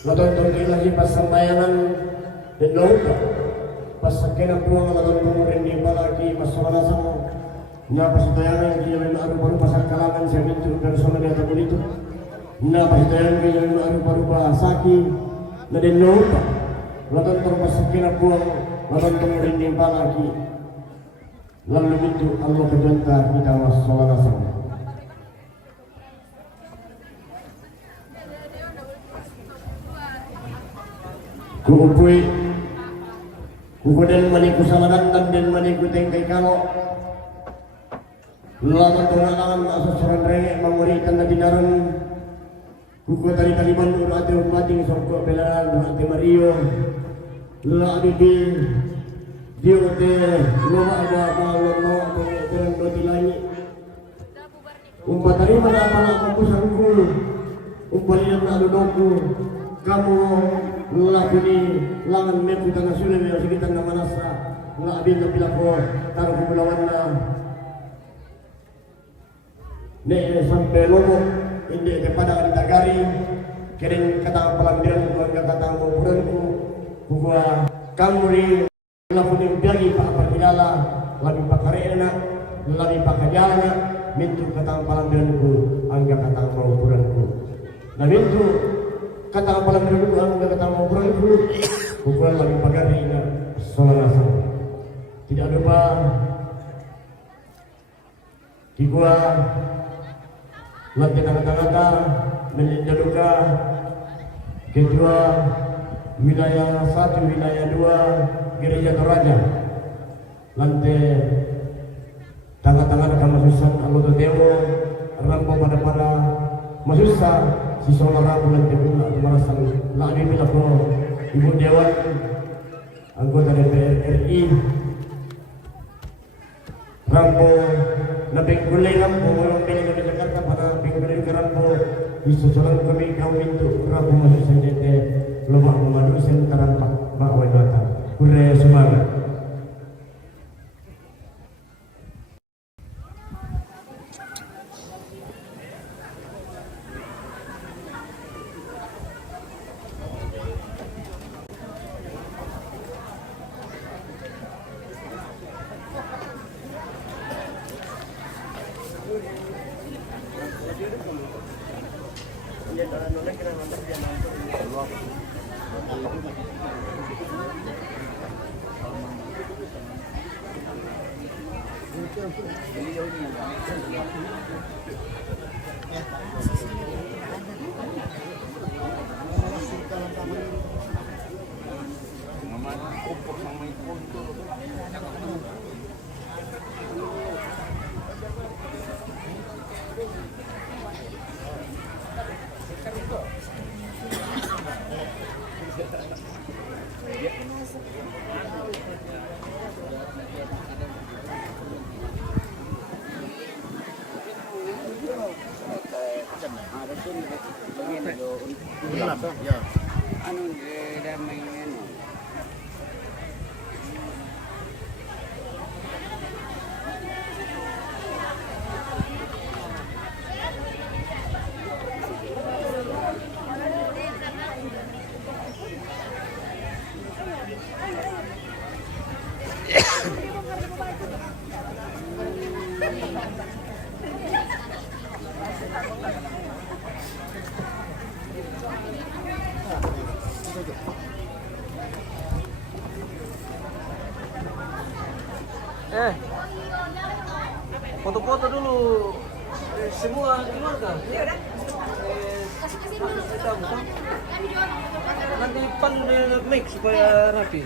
Natontong lagi pas sambayangan dan lauta pas sakena puang natontong rendi balaki pas samanasang na pasitayangan kaya may maaru-paru pasang kalangan sa minto persona ni atau itu na pasitayangan kaya may maaru-paru pasaki na din lauta natontong pas sakena puang natontong rendi balaki lalu minto Allah kejanta kita mas samanasang. Kuupui kukudan maniku saladan dan maniku tengkai kalau lama tungalangan asal soran rengek mamuritan na dinaran kuku tari taliban urate umating sorko pelaran urate Mario la bibi diote loma apa lono terang doti lagi umpatari mana pala kampusangku umpalian na adudoku kamu lakuni langan meku tanga sulen yang sekitar nama nasa nggak abin tapi lako taruh kepulauan na ne sampai lomo ini kepada di tagari kering kata pelambiran keluarga kata maupuranku bahwa kamu di lakuni biagi pak perjala lebih pakarena lebih pakajana mintu kata pelambiranku angga kata maupuranku nah mintu kata apalan dulu ang kata mau perang dulu bukan lagi pagari na samanasa tidak lupa di gua lantai kata-kata menjaduka kedua wilayah 1 wilayah 2 gereja Toraja lantai tangga-tangga kamasusan alur demo rampo pada masusa si saudara bulan kedua merasakan lagi bila ibu dewan anggota DPR RI rampo nabing gulay rampo orang pilih dari Jakarta pada pinggul rampo disusulan kami kami itu rampo masih sendiri lomba memadu sentaran pak bahwa nata udah semangat. Foto-foto dulu semua keluarga. Nanti pan make supaya rapi.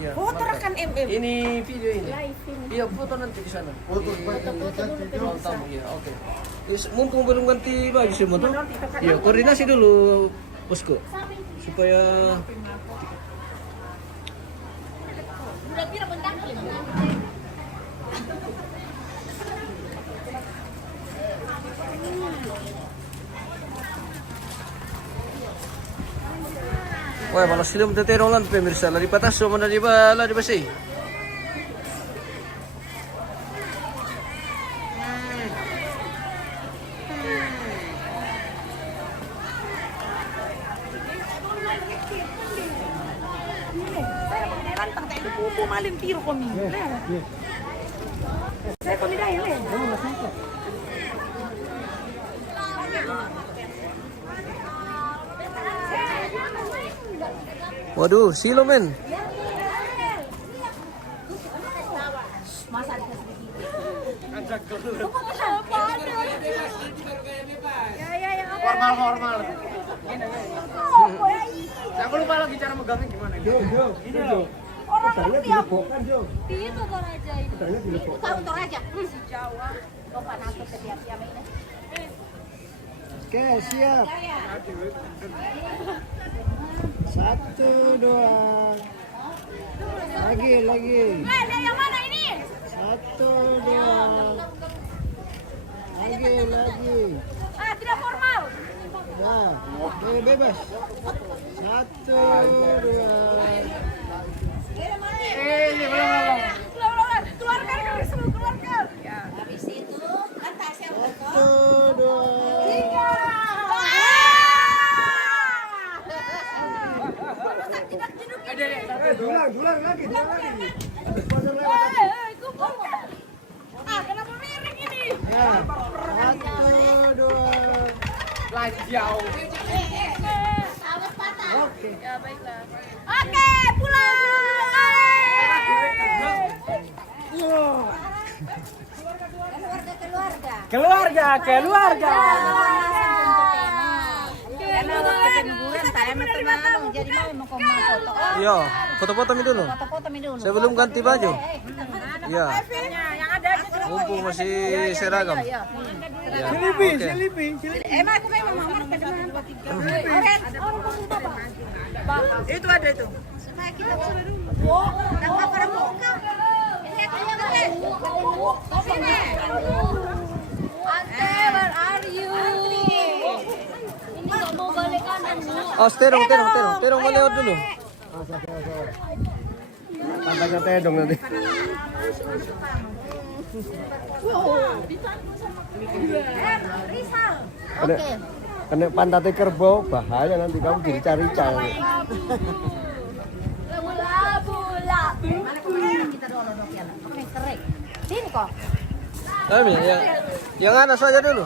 Ya, foto rekan MM. Ini video ini. Live ini. Iya, foto nanti di sana. Foto dulu Tamu ya, oke. Mumpung belum ganti baju semua tuh. Iya, koordinasi dulu bosku supaya udah pira bentar. wah, malah silom teterolan pemirsa. Lari pataso mana di bala di basi. Pumalin piro kami. Saya kami dah ini. Waduh, silo men. Masa dikasih ya. Formal. Aku lupa lagi cara megangnya gimana. Ini loh. Orang tiap itu Toraja ini. Itu tahu Toraja. Si Jawa. Lupa nanti setiap ini. Oke, siap. 1, 2. Lagi. Ada yang mana ini? 1, 2. Lagi. Tidak formal. Dah. Oke, bebas. 1, 2. Keluarkan kami semua keluarkan. Ya. Habis itu kan tasnya 1, 2. Dulang lagi. Kenapa miring ini? Ya. 1, 2. Lagi jauh. Awas patah. Oke. Ya baiklah. Oke, pulang. Keluarga. Karena waktu penguburan saya memang jadi mau foto. Iya, foto-foto mi dulu. Foto-foto dulu. Sebelum ganti baju. Iya. Yang ada Mumpung masih seragam. Iya. Iya. Selipi. Emang aku memang mamar ke depan. Itu ada itu. Supaya kita oh, tanpa pada muka. Lihat aja kan. Sini. Ante, where are you? Ini nggak mau balik kanan, Bu. Oh, terong mau lewat dulu. Pantasnya tedong nanti. Rizal. Kena pantatnya kerbau, bahaya nanti kamu jadi cari-cari. Bula. Mana kemarin kita dorong ya. Oke, keren. Sini kok. Yang ada saja dulu.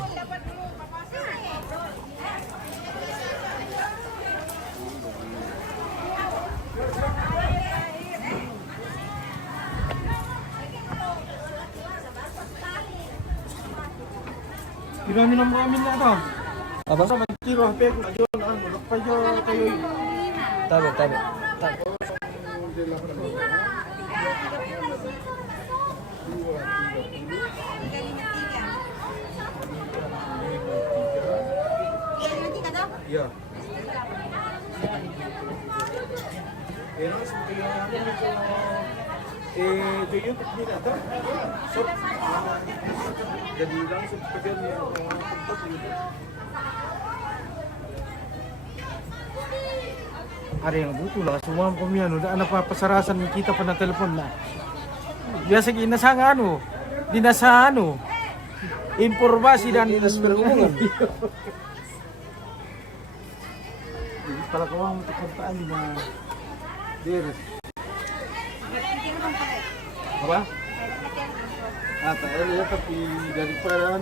Minum kami na to. Apa? Sama tiro HP ko ajon ang pajo kayo. Tabe. Ya. Enak seperti di YouTube ni ada. So, jadi langsung kerja ni tempat itu. Ada yang butuh lah semua pemian udah anak pasarasan kita pernah telepon lah. Biasa dinasa informasi dan Dinas Perhubungan. Kalau kau mau perkataan di mana? Deres. Apa? Tak ya tapi daripada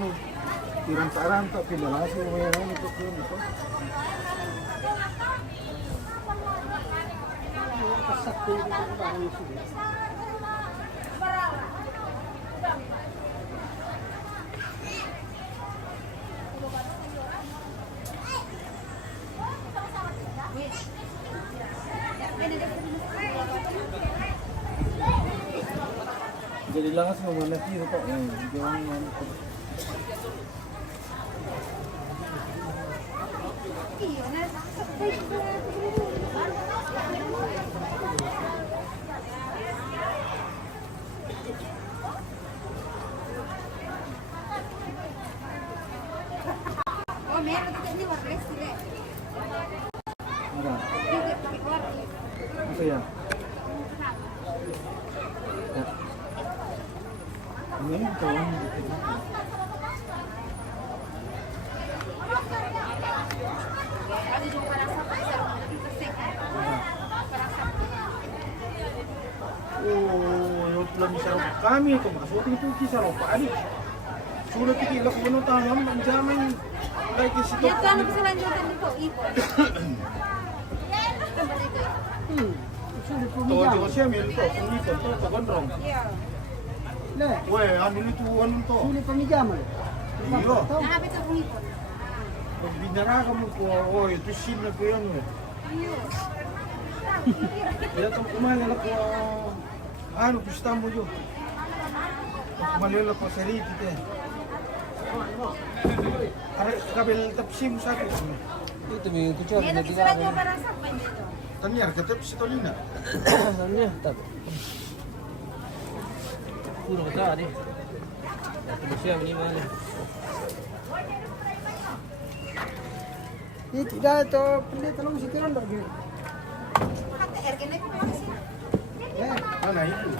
tirang saran tak pindah langsung yang itu pun itu. Jadi langsung mana kiri kok jangan mana. Oh, meron ini warna sile. Ada. Apa ya? Ini kawan. kisah kami itu masuk itu kisah lupa adik. Sudah pikir lah kuno tanam menjamin baik di situ. Ya kan keselanjutan itu ibu. Tuh juga sih ambil tuh, ini tuh gondrong. Iya. Weh, anu itu anu tuh. Sulit pemijaman. Iya. Nah, habis itu ibu. Binara kamu ko, oh itu sini ko yan eh. Iya. Ya kamu kemana lah ko, ano gusto mo yun? Malala ko sa rito te. Ara kabel tapsim sa akin. Itu mi kucing Ini ada kita tiga. coba rasa apa ini tuh? Tanyar ka tapsi tolina. Namanya tak. Puro ka tadi. Itu siya ni mana? Ini tidak itu pilih tolong sitiran bagi. Kata RG naik ke mana sih? Mana itu?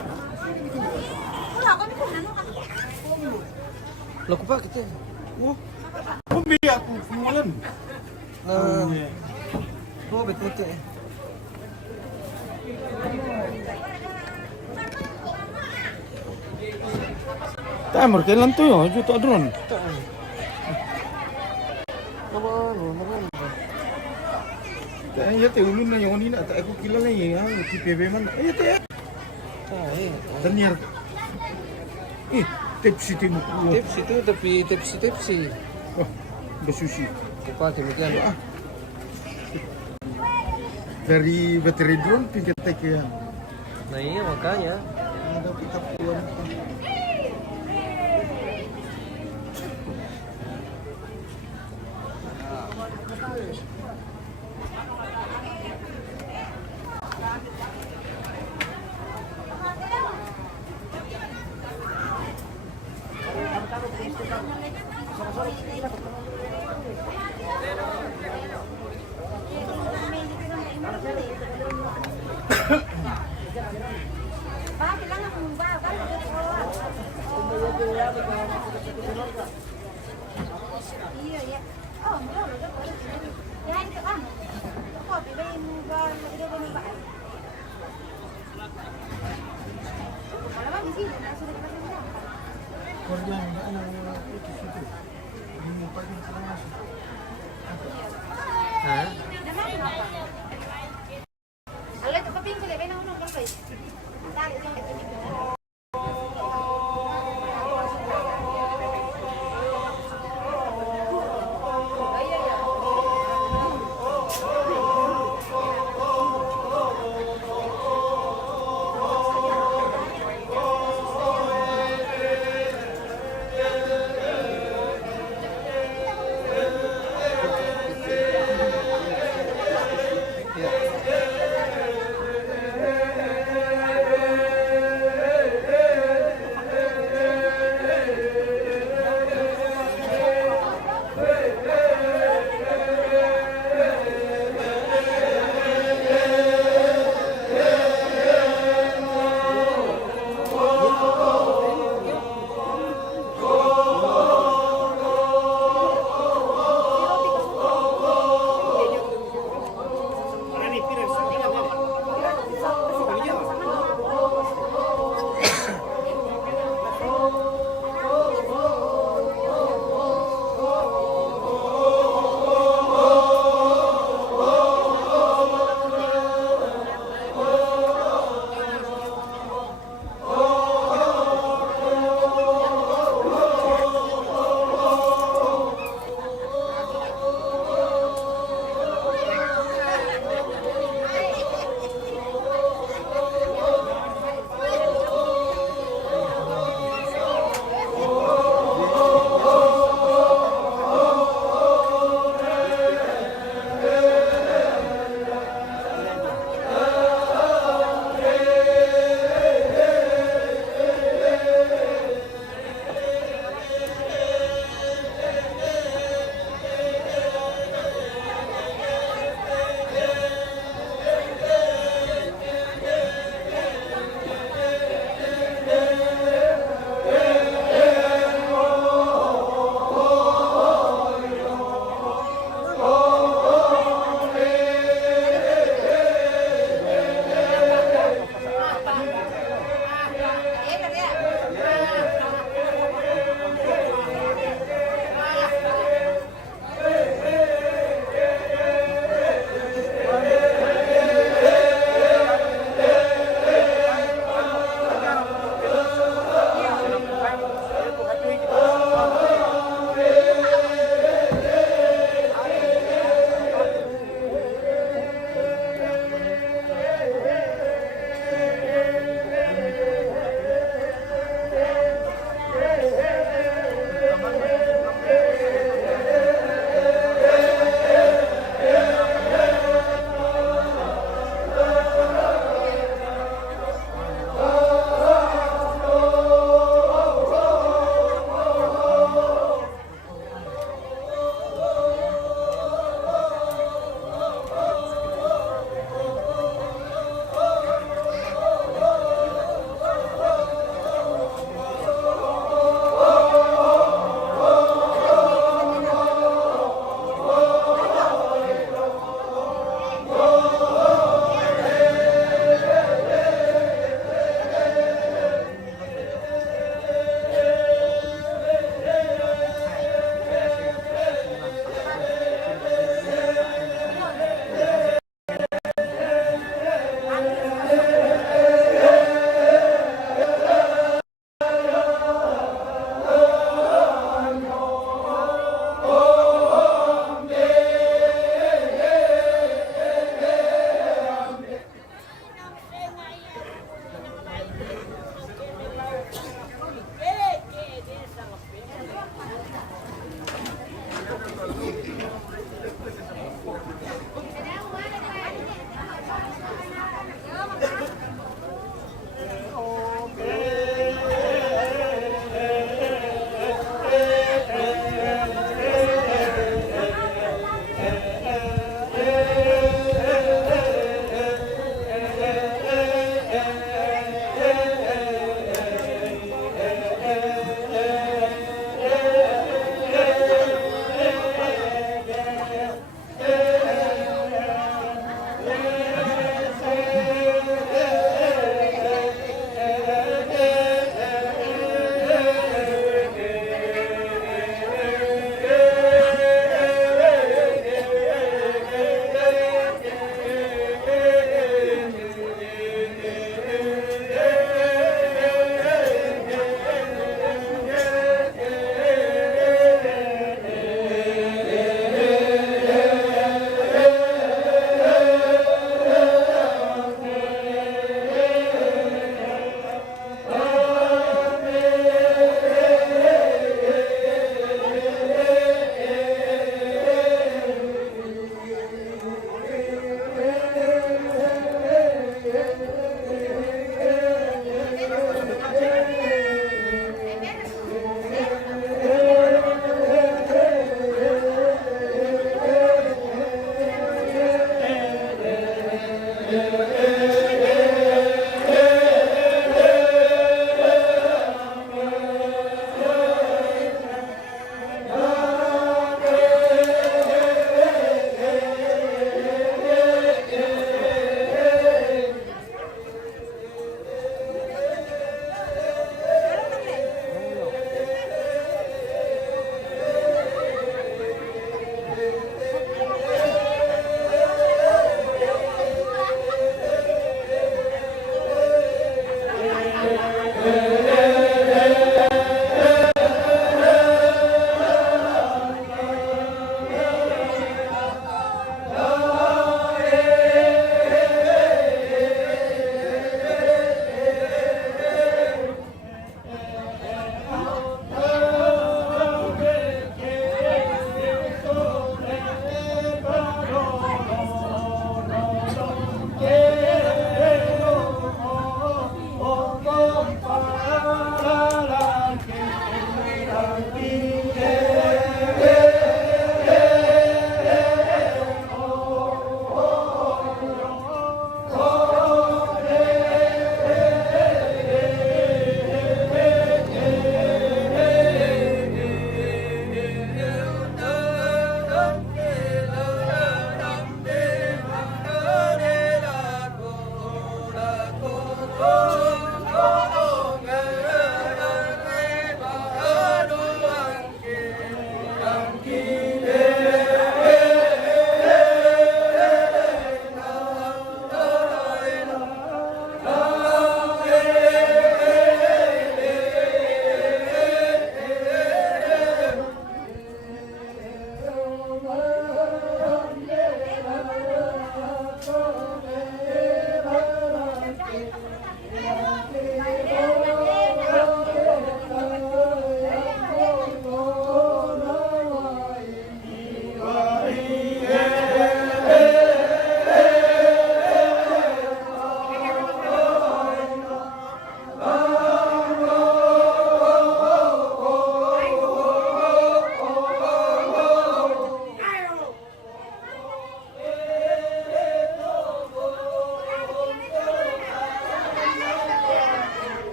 Wala, kami kung ano ka. Laku pak kita. Oh, bumi ako fulan. Nah, oh betul betul. Timer kailan to yun? Ito drone. Naman. Ya te ulun na yung nina, ako kilala niya, si PB man. Ay te. Tanyar. Tipsi mo ko. Tips itu tapi tipsi. Oh, basushi. Lupa demikian. Dari bateri drone tingkat tek ya. Nah iya makanya. Ada kita puan. Pak, kailangan kung ba? Iya, ya. Oh, mura. Ya, itu kan. Kok bibay mo ba? Magdala mo ba? Wala ba, hindi. Nasa na kasi mo. Korban ano itu situ. Ini pa din sa mas. Hah? Alay, ito kaping ko. Lebay na unong kapay. Tali, ito yung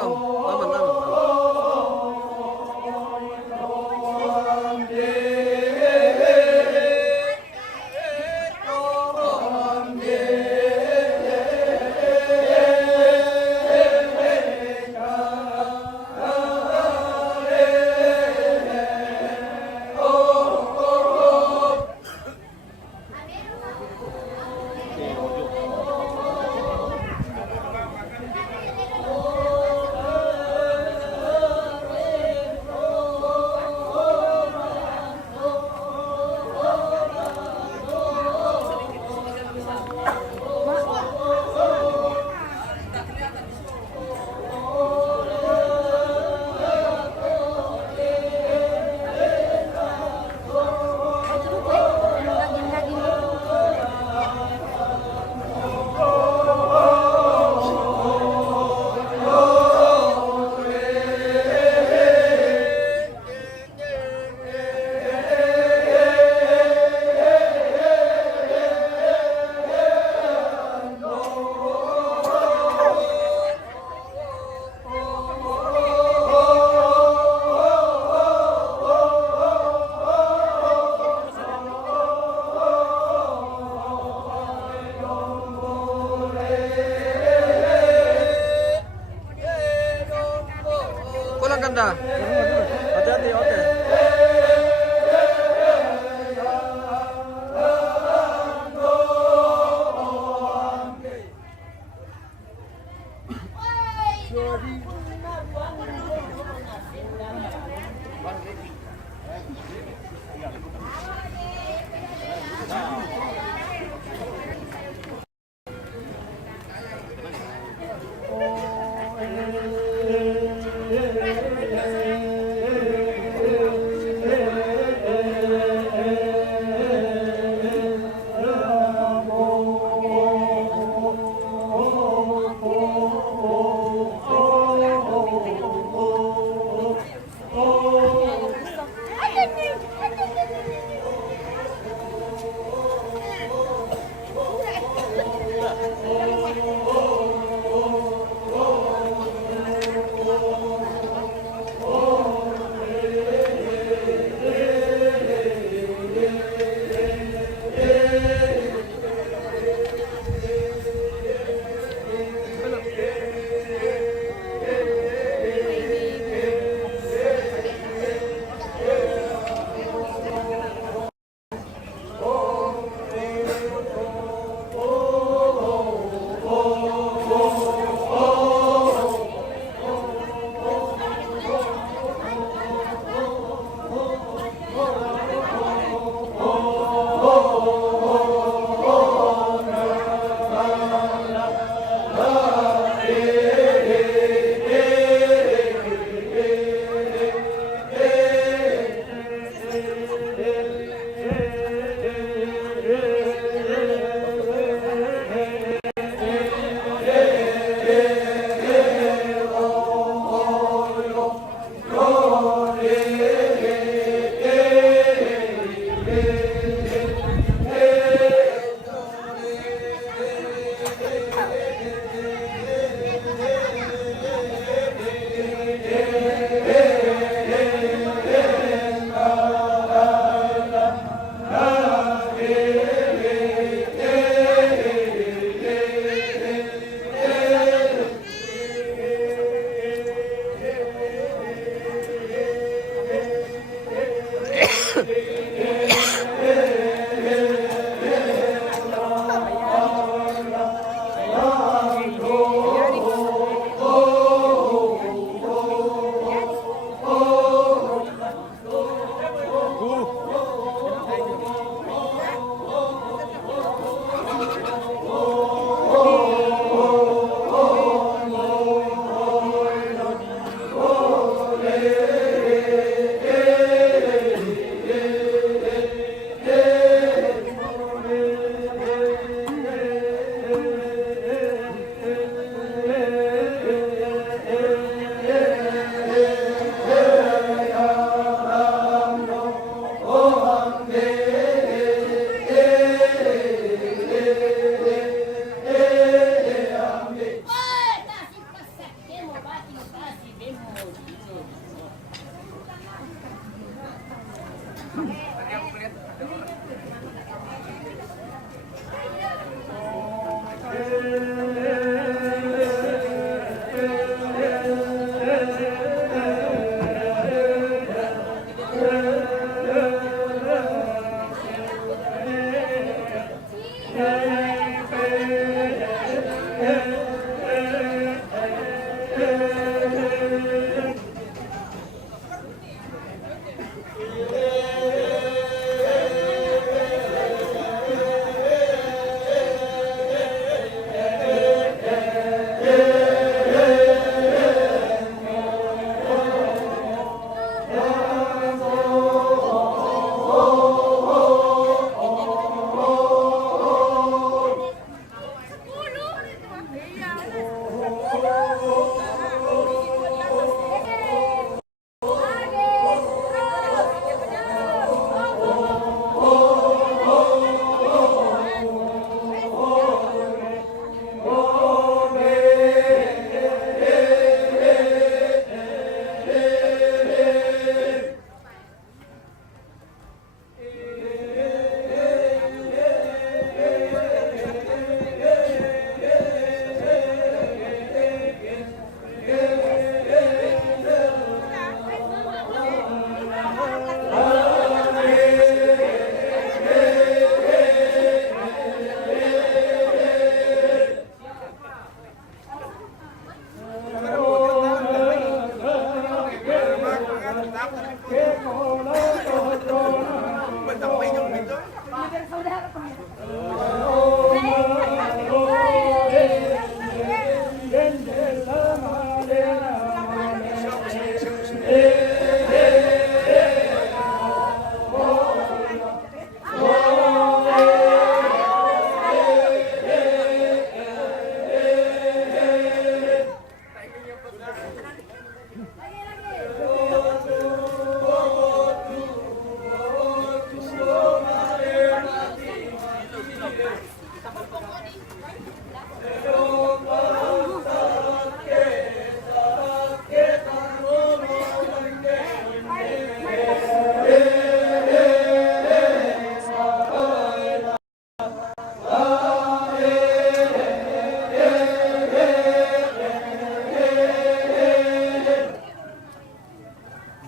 Om. Aman, aman, aman. Pulang Kanda. Hati-hati, oke.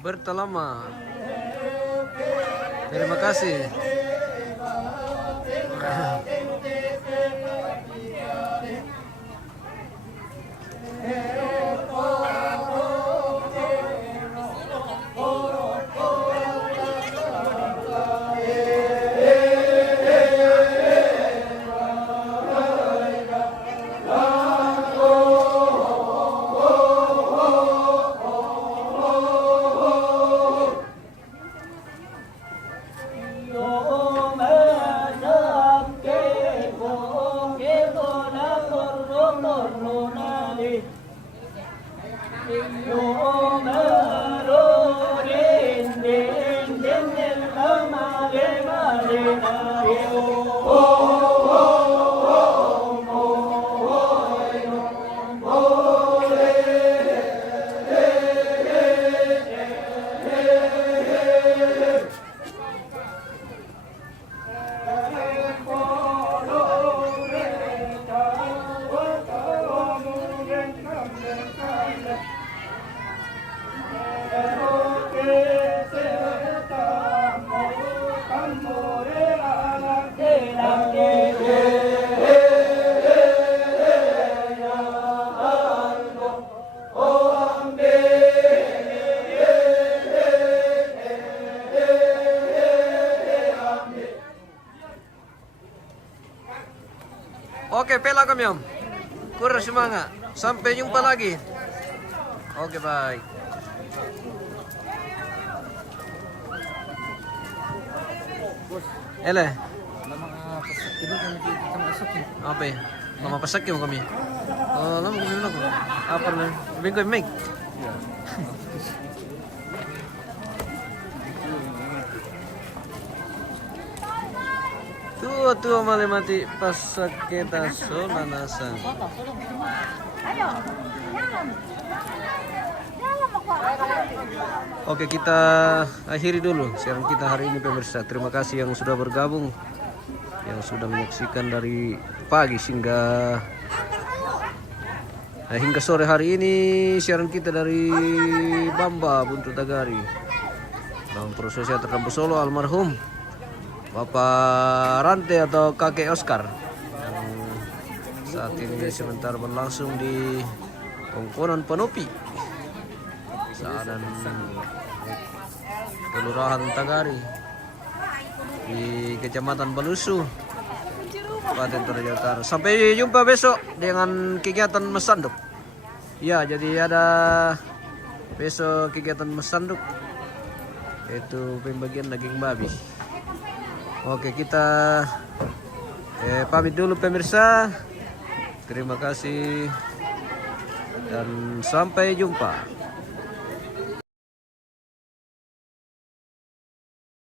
Bertelama. Terima kasih. Oke, pela kami om. Kurang semangat. Sampai jumpa lagi. Oke, baik. Ele. Apa ya? Lama pasak ya kami. Oh, lama kami bilang. Apa nih? Bingkai mic. Tua mati pas kita so nanasan. Ayo, jangan. Jangan mau kok. Oke, kita akhiri dulu siaran kita hari ini pemirsa. Terima kasih yang sudah bergabung, yang sudah menyaksikan dari pagi hingga sore hari ini siaran kita dari Bamba Buntu Tagari. Dalam proses terbang Solo almarhum Bapak Rante atau Kakek Oscar yang saat ini sebentar berlangsung di Tongkonan Panopi, Saadan Kelurahan Tagari di Kecamatan Balusu, Kabupaten Toraja Utara. Sampai jumpa besok dengan kegiatan mesanduk. Ya, jadi ada besok kegiatan mesanduk, yaitu pembagian daging babi. Oke, kita pamit dulu pemirsa. Terima kasih dan sampai jumpa.